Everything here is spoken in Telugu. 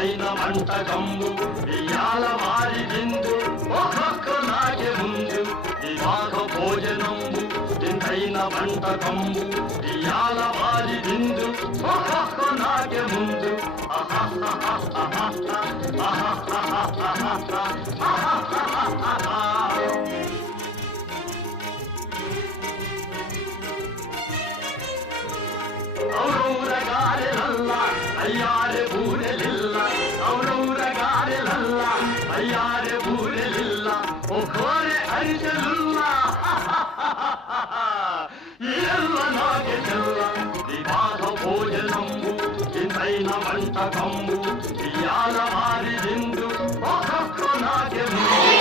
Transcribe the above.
ఇంతైన వంటకంబు ఇయాల వారి విందు ఒక్కొక్క నాగే ముందు వివాహ భోజనంబు ఇంతైన వంటకంబు ఇయాల వారి విందు ఒక్కొక్క నాగే ముందు ఔరౌరగారెలల్ల అయ్యారె బూరెలిల్ల ఔరౌరగారెలల్ల అయ్యారె బూరెలిల్ల ఒక్కోరె అరిసెలుల్ల ఇల్ల నాగే చెల్ల వివాహ భోజనంబు ఇంతైన వంటకంబు ఇయాల వారి విందు ఒక్కొక్క నాగే ముందు